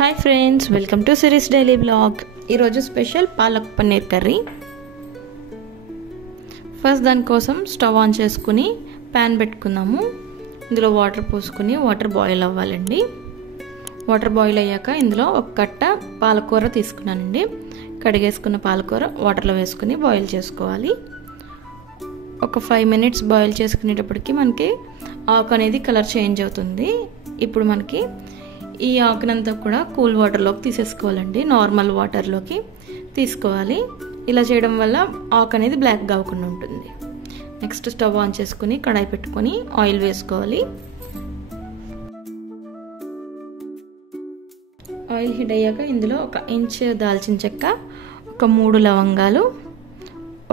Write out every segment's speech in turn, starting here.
Hi friends, welcome to Siri's daily blog. ఈరోజు special palak paneer curry. First దానికోసం stove on చేసుకుని pan పెట్టుకుందాము. ఇందులో వాటర్ పోసుకుని వాటర్ బాయిల్ అవ్వాలండి. వాటర్ బాయిల్ అయ్యాక ఇందులో ఒక కట్ట పాలకూర తీసుకున్నానండి. కడిగేసుకున్న పాలకూర వాటర్లో వేసుకుని బాయిల్ చేసుకోవాలి. ఒక 5 minutes బాయిల్ చేసుకునేటప్పటికి మనకి ఆకు అనేది కలర్ చేంజ్ అవుతుంది. ఇప్పుడు మనకి ఈ ఆకునంతా కూడా కూల్ వాటర్లోకి తీసేసుకోవాలండి. నార్మల్ వాటర్లోకి తీసుకోవాలి. ఇలా చేయడం వల్ల ఆకు అనేది బ్లాక్గా అవ్వకుండా ఉంటుంది. నెక్స్ట్ స్టవ్ ఆన్ చేసుకుని కడాయి పెట్టుకొని ఆయిల్ వేసుకోవాలి. ఆయిల్ హీట్ అయ్యాక ఇందులో 1 ఇంచ్ దాల్చిన చెక్క, ఒక 3 లవంగాలు,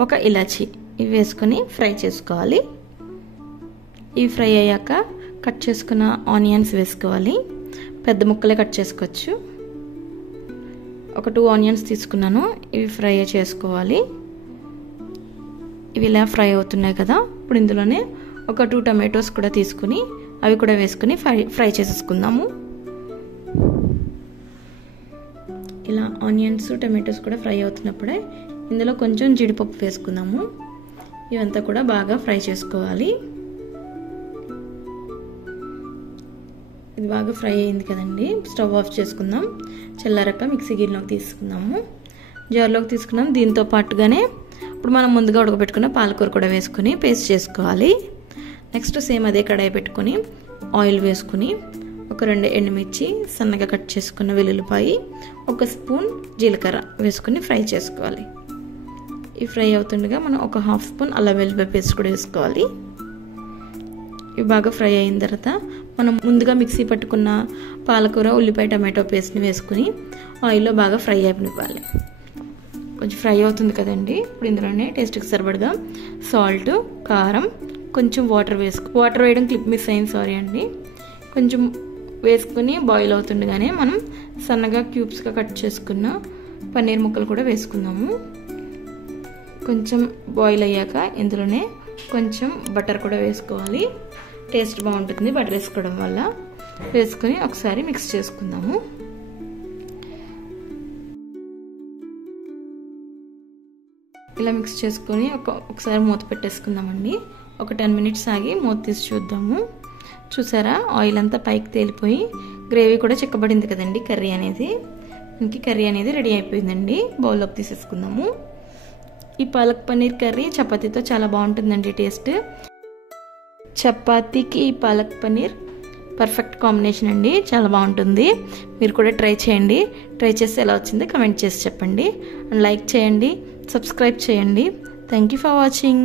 ఒక ఇలాచి ఇవి వేసుకొని ఫ్రై చేసుకోవాలి. ఇవి ఫ్రై అయ్యాక కట్ చేసుకున్న ఆనియన్స్ వేసుకోవాలి. పెద్ద ముక్కలే కట్ చేసుకోవచ్చు. ఒక 2 ఆనియన్స్ తీసుకున్నాను. ఇవి ఫ్రై చేసుకోవాలి. ఇవి ఇలా ఫ్రై అవుతున్నాయి కదా, ఇప్పుడు ఇందులోనే ఒక 2 టమాటోస్ కూడా తీసుకుని అవి కూడా వేసుకుని ఫ్రై చేసేసుకుందాము. ఇలా ఆనియన్స్ టమాటోస్ కూడా ఫ్రై అవుతున్నప్పుడే ఇందులో కొంచెం జీడిపప్పు వేసుకుందాము. ఇవంతా కూడా బాగా ఫ్రై చేసుకోవాలి. ఇది బాగా ఫ్రై అయింది కదండి, స్టవ్ ఆఫ్ చేసుకుందాం. చల్లారక మిక్సీ గిన్నెలోకి తీసుకుందాము. జార్లోకి తీసుకున్నాం. దీంతో పాటుగానే ఇప్పుడు మనం ముందుగా ఉడకబెట్టుకున్న పాలకూర కూడా వేసుకుని పేస్ట్ చేసుకోవాలి. నెక్స్ట్ సేమ్ అదే కడాయి పెట్టుకుని ఆయిల్ వేసుకుని ఒక 2 ఎండుమిర్చి, సన్నగా కట్ చేసుకున్న వెల్లుల్లిపాయి, 1 స్పూన్ జీలకర్ర వేసుకుని ఫ్రై చేసుకోవాలి. ఈ ఫ్రై అవుతుండగా మనం ఒక 1/2 స్పూన్ అల్లం వెల్లుల్లి పేస్ట్ కూడా వేసుకోవాలి. ఇవి బాగా ఫ్రై అయిన తర్వాత మనం ముందుగా మిక్సీ పట్టుకున్న పాలకూర, ఉల్లిపాయ, టమాటో పేస్ట్ని వేసుకుని ఆయిల్లో బాగా ఫ్రై అయిపోవాలి. కొంచెం ఫ్రై అవుతుంది కదండి, ఇప్పుడు ఇందులోనే టేస్ట్కి సరిపడగా సాల్ట్, కారం, కొంచెం వాటర్ వేయడం క్లిప్ మిస్ అయింది, సారీ అండి. కొంచెం వేసుకుని బాయిల్ అవుతుండగానే మనం సన్నగా క్యూబ్స్గా కట్ చేసుకున్న పన్నీర్ ముక్కలు కూడా వేసుకుందాము. కొంచెం బాయిల్ అయ్యాక ఇందులోనే కొంచెం బటర్ కూడా వేసుకోవాలి. టేస్ట్ బాగుంటుంది బటర్ వేసుకోవడం వల్ల. వేసుకొని ఒకసారి మిక్స్ చేసుకుందాము. ఇలా మిక్స్ చేసుకొని ఒకసారి మూత పెట్టేసుకుందామండి. ఒక 10 minutes ఆగి మూత తీసి చూద్దాము. చూసారా, ఆయిల్ అంతా పైకి తేలిపోయి గ్రేవీ కూడా చిక్కబడింది కదండి. కర్రీ అనేది రెడీ అయిపోయిందండి. బౌల్లోకి తీసేసుకుందాము. ఈ పాలక్ పన్నీర్ కర్రీ చపాతీతో చాలా బాగుంటుందండి. టేస్ట్ చపాతీకి ఈ పాలక్ పన్నీర్ పర్ఫెక్ట్ కాంబినేషన్ అండి. చాలా బాగుంటుంది. మీరు కూడా ట్రై చేయండి. ట్రై చేస్తే ఎలా వచ్చిందో కమెంట్ చేసి చెప్పండి. అండ్ లైక్ చేయండి, సబ్స్క్రైబ్ చేయండి. Thank you for watching.